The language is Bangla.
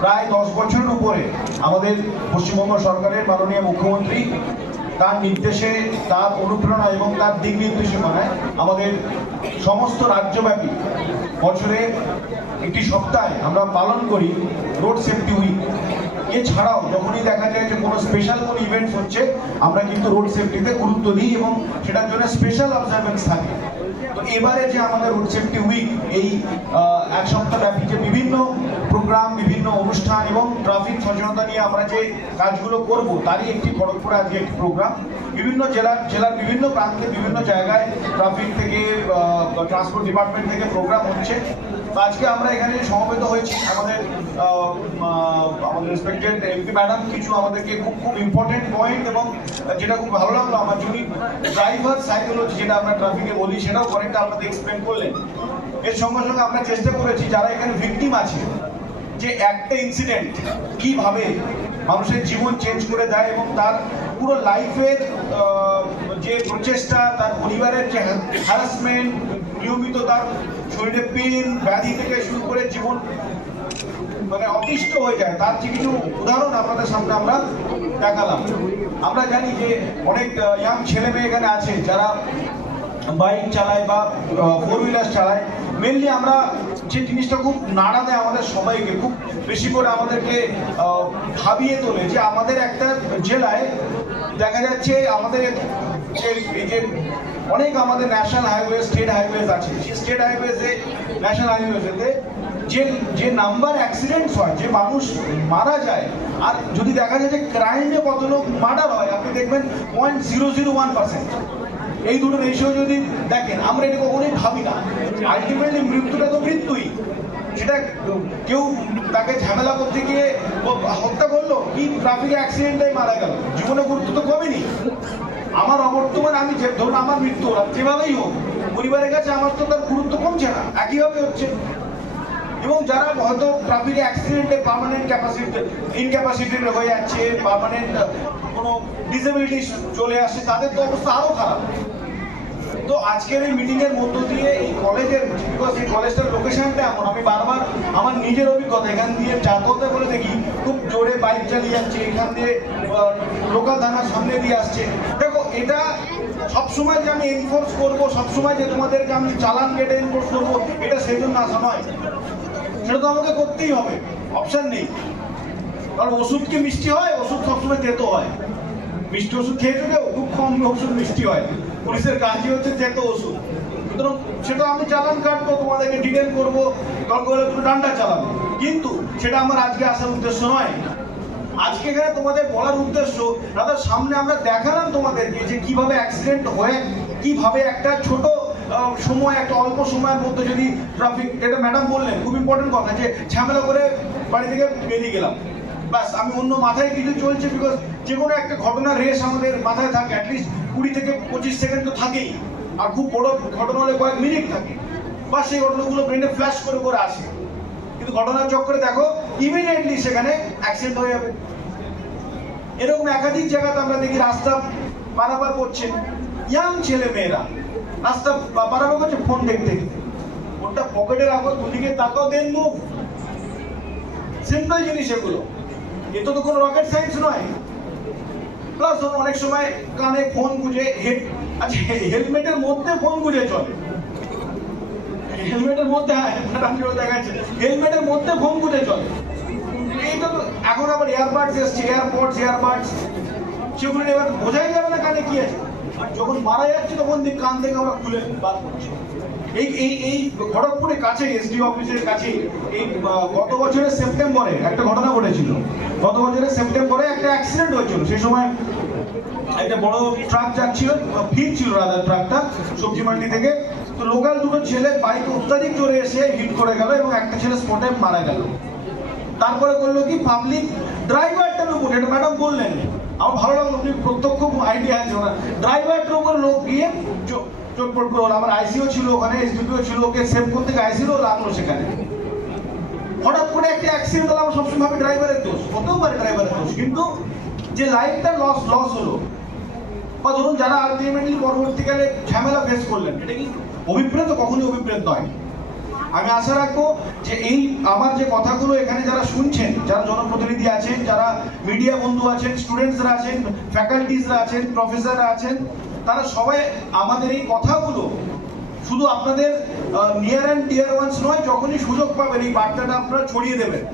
প্রায় 10 বছরের উপরে আমাদের পশ্চিমবঙ্গ সরকারের মাননীয় মুখ্যমন্ত্রী তার নির্দেশে, তার অনুপ্রেরণা এবং তার দিক নির্দেশনায় আমাদের সমস্ত রাজ্যব্যাপী বছরে একটি সপ্তাহে আমরা পালন করি রোড সেফটি উইক। এছাড়াও যখনই দেখা যায় যে কোনো স্পেশাল কোনো ইভেন্টস হচ্ছে, আমরা কিন্তু রোড সেফটিতে গুরুত্ব দিই এবং সেটার জন্য স্পেশাল অবজারভেন্স থাকে। তো এবারে যে আমাদের রোড সেফটি উইক, এই এক সপ্তাহ ব্যাপী যে বিভিন্ন প্রোগ্রাম, বিভিন্ন অনুষ্ঠান এবং ট্রাফিক সচেতনতা নিয়ে আমরা যে কাজগুলো করব, তারই একটি খড়গপুরে আজকে একটি প্রোগ্রাম। বিভিন্ন জেলার বিভিন্ন প্রান্তে বিভিন্ন জায়গায় ট্রাফিক থেকে, ট্রান্সপোর্ট ডিপার্টমেন্ট থেকে প্রোগ্রাম হচ্ছে। আজকে আমরা এখানে সমবেত হয়েছি। আমাদের রেসপেক্টেড এমপি ম্যাডাম কিছু আমাদেরকে খুব ইম্পর্টেন্ট পয়েন্ট এবং যেটা খুব ভালো লাগলো আমার, যিনি ড্রাইভার সাইকোলজি যেটা আমরা ট্রাফিকে বলি, সেটাও অনেকটা আমাদের এক্সপ্লেন করলেন। এর সঙ্গে সঙ্গে আমরা চেষ্টা করেছি যারা এখানে ভিকটিম আছে, যে একটা ইনসিডেন্ট কিভাবে মানুষের জীবন চেঞ্জ করে দেয় এবং তার পুরো লাইফের যে প্রচেষ্টা, তার পরিবারের যে হ্যারাসমেন্ট, নিয়মিত তার শরীরে পেন ব্যাধি থেকে শুরু করে জীবন মানে অতিষ্ঠ হয়ে যায়, তার যে কিছু উদাহরণ আপনাদের সামনে আমরা দেখালাম। আমরা জানি যে অনেক ইয়াং ছেলে মেয়ে এখানে আছে যারা বাইক চালায় বা 4 হুইলার চালায়। মেনলি আমরা যে জিনিসটা খুব নাড়া দেয় আমাদের সবাইকে, খুব বেশি করে আমাদেরকে ভাবিয়ে তোলে, যে আমাদের একটা জেলায় দেখা যাচ্ছে আমাদের যে অনেক আমাদের ন্যাশনাল হাইওয়ে, স্টেট হাইওয়েজ আছে, সেই স্টেট হাইওয়েজে, ন্যাশনাল হাইওয়েজেতে যে নাম্বার অ্যাক্সিডেন্টস হয়, যে মানুষ মারা যায়, আর যদি দেখা যায় যে ক্রাইমে কত লোক মার্ডার হয়, আপনি দেখবেন 0.001%। এই দুটো রেশিও যদি দেখেন, আমরা এটা কখনোই ভাবি না। আলটিমেটলি মৃত্যুটা তো মৃত্যুই, সেটা কেউ তাকে ঝামেলা করতে গিয়ে হত্যা করলো কি ট্রাফিক অ্যাক্সিডেন্টে মারা গেল, জীবনে গুরুত্ব তো কমেনি। আমার অবর্তমানে আমি ধরুন আমার মৃত্যু যেভাবেই হোক, পরিবারের কাছে আমার তো তার গুরুত্ব কমছে না, একইভাবে হচ্ছে। এবং যারা হয়তো ট্রাফিক অ্যাক্সিডেন্টে পার্মানেন্ট ইনক্যাপাসিটেড হয়ে যাচ্ছে, পার্মানেন্ট কোনো ডিসেবিলিটি চলে আসে, তাদের তো অবস্থা আরো খারাপ। তো আজকের এই মিটিং এর মধ্য দিয়ে এই কলেজের, বিকজ এই কলেজটার লোকেশনটা এমন, আমি বারবার আমার নিজের অভিজ্ঞতা এখান দিয়ে যাতায়াতে বলে দেখি, খুব জোরে বাইক চালিয়ে যাচ্ছে, এখান দিয়ে লোকাল থানার সামনে দিয়ে আসছে। দেখো, এটা সবসময় যে আমি এনফোর্স করবো, সবসময় যে তোমাদেরকে আমি চালান কেটে এনফোর্স করবো, এটা সেই জন্য আসা নয়, সেটা তো আমাকে করতেই হবে, অপশন নেই। কারণ ওষুধ কি মিষ্টি হয়? ওষুধ সবসময় তেতো হয়। মিষ্টি ওষুধ খেয়ে গেলেও খুব কম ওষুধ মিষ্টি হয়। পুলিশের কাজই হচ্ছে তেতো ওষুধ। সুতরাং সেটা আমি চালান কাটবো, তোমাদেরকে ডিটেন করবো, দরকার হলে তুমি ডান্ডা চালাবো, কিন্তু সেটা আমার আজকে আসার উদ্দেশ্য নয়। আজকে এখানে তোমাদের বলার উদ্দেশ্য, তাদের সামনে আমরা দেখালাম তোমাদেরকে যে কিভাবে অ্যাক্সিডেন্ট হয়ে, কিভাবে একটা ছোট সময়, একটা অল্প সময়ের মধ্যে যদি ট্রাফিক, এটা ম্যাডাম বললেন খুব ইম্পর্টেন্ট কথা, যে ঝামেলা করে বাড়ি থেকে বেরিয়ে গেলাম, ব্যাস আমি অন্য মাথায় কিছু চলছে। বিকজ যে কোনো একটা ঘটনার রেস আমাদের মাথায় থাকে, অ্যাটলিস্ট 20 থেকে 25 সেকেন্ড তো থাকেই, আর খুব বড় ঘটনা হলে কয়েক মিনিট থাকে, বা সেই ঘটনাগুলো ব্রেনে ফ্ল্যাশ করে করে আসে। কিন্তু ঘটনার চক্করে দেখো ইমিডিয়েটলি সেখানে অ্যাক্সিডেন্ট হয়ে যাবে। এরকম একাধিক জায়গাতে আমরা দেখি রাস্তা পারাপার করছে ইয়াং ছেলে মেয়েরা, রাস্তা পারাপার করছে ফোন দেখতে দেখতে, ফোনটা পকেটে রাখো, দুদিকে তাকাও, দেন মুভ। সিম্পল জিনিস এগুলো, এটা তো কোনো রকেট সায়েন্স নয়। প্লাস ধরুন অনেক সময় কানে ফোন গুঁজে, আচ্ছা হেলমেটের মধ্যে ফোন গুঁজে চলে, হেলমেটের মধ্যে, হ্যাঁ দেখাচ্ছে হেলমেটের মধ্যে ফোন গুঁজে চলে। এইটা তো এখন আবার এয়ারবাডস এসছে, এয়ারবাডস, সেগুলো এবার বোঝাই যাবে না কানে কি আছে। আর যখন মারা যাচ্ছে তখন কান থেকে আমরা খুলে বার করছি। এই খড়গপুরের কাছে, এসডিও অফিসের কাছে, এই গত বছরের সেপ্টেম্বরে একটা ঘটনা ঘটেছিল। গত বছরের সেপ্টেম্বরে একটা অ্যাক্সিডেন্ট হয়েছিল। সেই সময় একটা বড় ট্রাক যাচ্ছিল, ফিরছিল রাদার ট্রাকটা সবজি মান্ডি থেকে। তো লোকাল দুটো ছেলে বাইক অত্যাধিক জোরে এসে হিট করে গেল এবং একটা ছেলে স্পটে মারা গেল। তারপরে করলো কি, পাবলিক ড্রাইভারটার উপর, এটা ম্যাডাম বললেন, আমার ভালো লাগলো, আপনি প্রত্যক্ষ আইডিয়া আছে ওনার, ড্রাইভারটার উপর লোক গিয়ে চটপট করে হলো। আমার আইসিও ছিল ওখানে, এসডিপিও ছিল, ওকে সেভ করতে আইসিও লাগলো সেখানে। হঠাৎ করে একটা অ্যাক্সিডেন্ট হলো, আমরা সবসময় ভাবি ড্রাইভারের দোষ, হতেও পারে ড্রাইভারের দোষ, কিন্তু যে লাইফটা লস হলো, বা ধরুন যারা আলটিমেটলি পরবর্তীকালে ঝামেলা ফেস করলেন, এটা কি অভিপ্রেত? কখনোই অভিপ্রেত নয়। আমি আশা রাখবো যে এই আমার যে কথাগুলো এখানে যারা শুনছেন, যারা মিডিয়া বন্ধু আছেন, স্টুডেন্টসরা আছেন, ফ্যাকাল্টিসরা আছেন, প্রফেসররা আছেন, তারা সবাই আমাদের এই কথাগুলো শুধু আপনাদের নিয়ার অ্যান্ড ডিয়ার ওয়ান্স নয়, যখনই সুযোগ পাবেন এই বার্তাটা আপনারা ছড়িয়ে দেবেন।